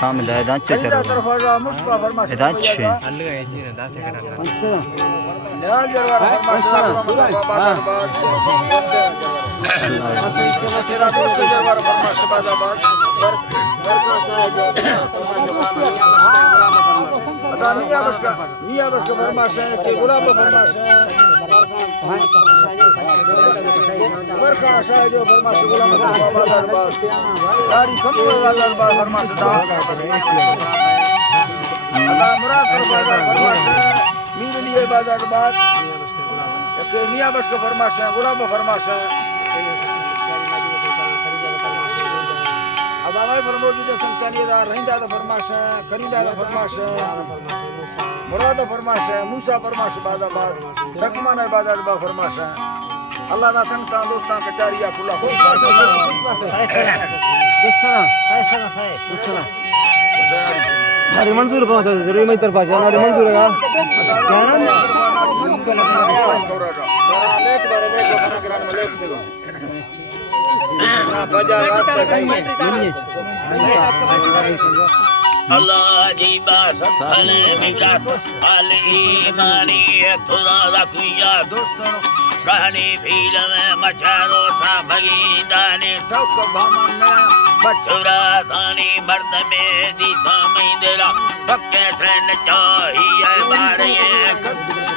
Kamil aydan çeker. Aydan çi. मुरादा फरमाश है मूसा फरमाश बादाबाद सकमान बादाबाद फरमाश है अल्लाह दा संता दोस्तां कचारिया खुला हो अरे मंजूर पहुंचा रे मैं तरफ जाना रे मंजूर है लेट बारे लेट खाना ग्रांड में लेट देखो बजा वास्ते कहीं Allah jiba sathale mibra ali mani thura rakhya doston kahani film macharo sa bhagidane tok bhaman bachura thani mard me di samindra pakke sen chahiye mare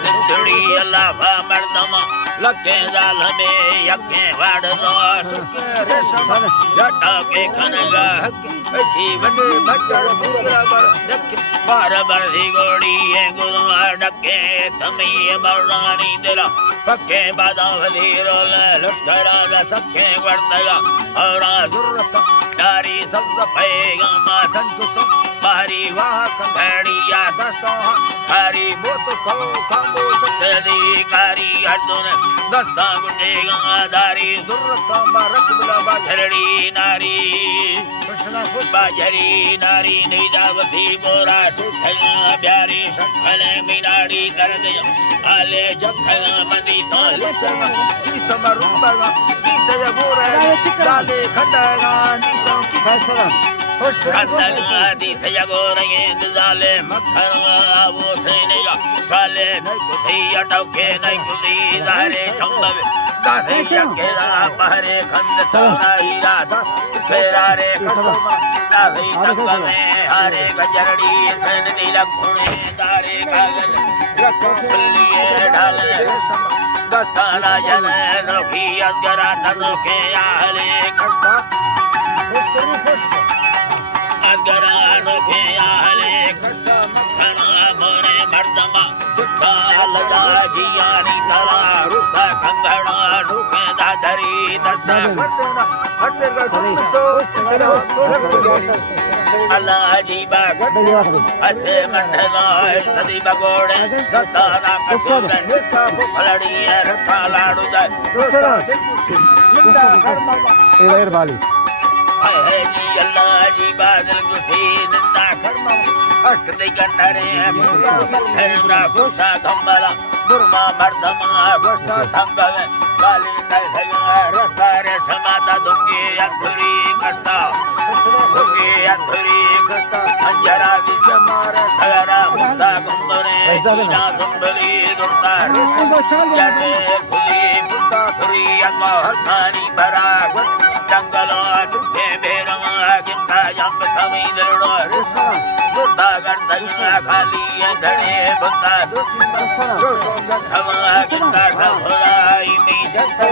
sindri Allah va mardama lakke zalame yakke vadno sukke resam jata ke khanaga thi vande bachar बार गोड़ी गुरु decay थमी बरदानी दिला पक्के बादा वजीरो लुटरा सखे वर्तगा और जुर्रत दारी सब पैगामा संकुक बारी वाह कंधड़िया दस्तों हरी बोत खो खाबो सदी कारी अर्जुन दस्ता गुटेगा दारी जुर्रत बारक बिला बाझरड़ी नारी कृष्ण बाजरी नारी नीदावती बोरा सुखया प्यारी सखले मीनाड़ी कर दे आले जखला मदी ताले समरुंबगा नीते बोरे चाले खंडगा नीतो की फैसला खंडगा नीते गोरे जाले मखरा वो सेनेगा चाले नहीं कुथी अटके नहीं कुथी दारे चंबवे दासे जकेरा बहरे खंड सोनाईरा फेरा रे कसमा दासे तकवे हरे गजरड़ी सन दिल खुणे दारे कागल रखो खुलिए ढाल दस्ताना जन रखी अजरा तनोखे आले कष्टा अजरा नोखे आले कष्टा मखना मोरे मर्दमा सुता लगा जियानी तला रुका कंगड़ा रुके दादरी दस्ता करना हसे गतो Allah jiba ase mandala tadi bagode gatana kasuran paladi rakha ladu da इधर वाली hai ji Allah jiba dil kusin da karma ashk de gandare mathera gosa dhambala burma mardama gosta thangave kali nai thaya rasta re samata dungi athuri kasta dungi athuri kasta anjara visamara thagara musta gundore sina dumbali durta jane khuli musta thuri amma harthani baragot jangala tuche berama ginta jam samindro risa durta gandanya khali jane butta doso gandhava ginta sabhai mi janta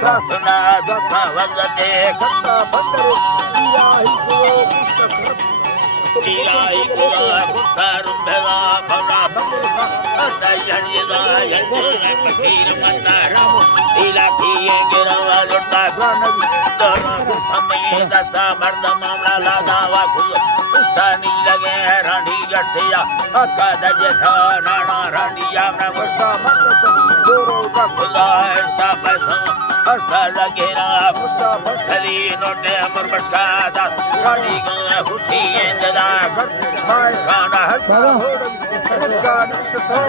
prasna dutta vazate khatta bandaru ilahi ko mustakhrab ilahi ko kuttarum bela bala bandu adayaniza yanjuna pakir mandara ilahi gira lutta granavi dara khamai dasta mardama la dawa khul ustani lage rani gatya akada jetha nana rani amna gusta matsa doro ka khula esta paisa asta lagera musta pasali note amar baskada rani ga huthi endada kar mai kana har ka nishto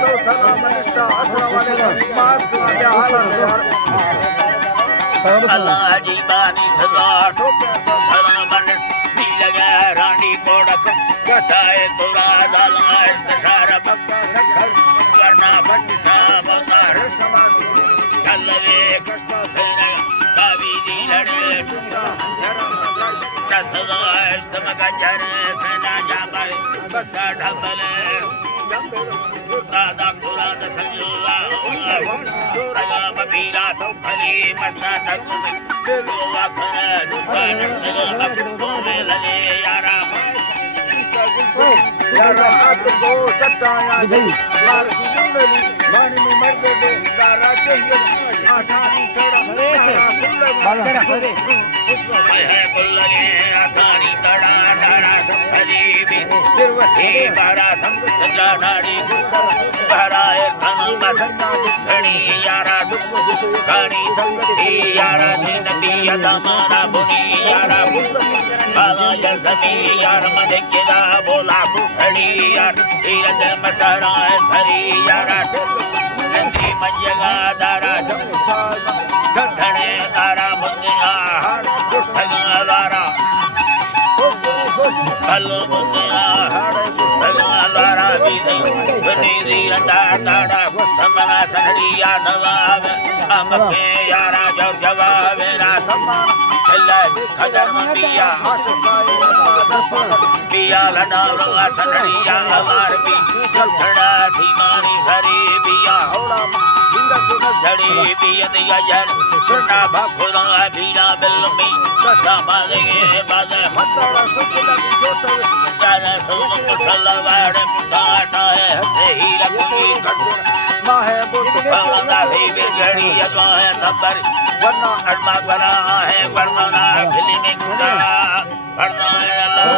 to salam nishta assalamu alaikum maat ya halan अल्लाह जी बानी सदा सदा मन भी लगा रानी कोड़क कसाए तुरा दाला इस्तार बक्का सखर वरना बच्चा बकार चलवे कष्टा सेना कावी दी लड़े सुस्ता सदा इस्तमका जरे सेना जाबाई बस्ता ढबले दादा कुरान संजुला रगा मबीरा तो खली मस्ता तक में दिलो वखरे दुकान सगा कोले लगे यारा यारा आप को चट्टाया मार सुनली मानी में मर दे दारा चंगे आसानी थोड़ा है कुल्लगे आसानी तड़ा दारा खलीबी तिरवती बारा संग नाड़ी बहराए धन बसंता घड़ी यारा घड़ी संगति यारा दी नबी अदमाना बुनी यारा बाला या जमी यार मदे केदा बोला घड़ी यार धीरज मसरा सरी यारा नंदी मजगा दारा धड़े दारा मुन्या भगवारा कलो मुन्या भगवारा भी बनी दी अंडा तमना सड़िया नवाब अमके यारा जो जवाब ना तमाना खजर पिया पिया लड़ा रंगा सड़िया हमार भी खड़ा सीमानी सरी पिया झड़ी पिया दिया जर सुना भखुरा बीना बिलमी कसा मांगे बाजे मतड़ा सुख लगी जोतर जाने सुन कुशलवाड़ मुटाटा है ही रखी कटुर माहे बुत भवना भी बिगड़ी यगा है नंबर वरना अड़मा बना है वरना फिल्म में गुड़ा वरना अल्लाह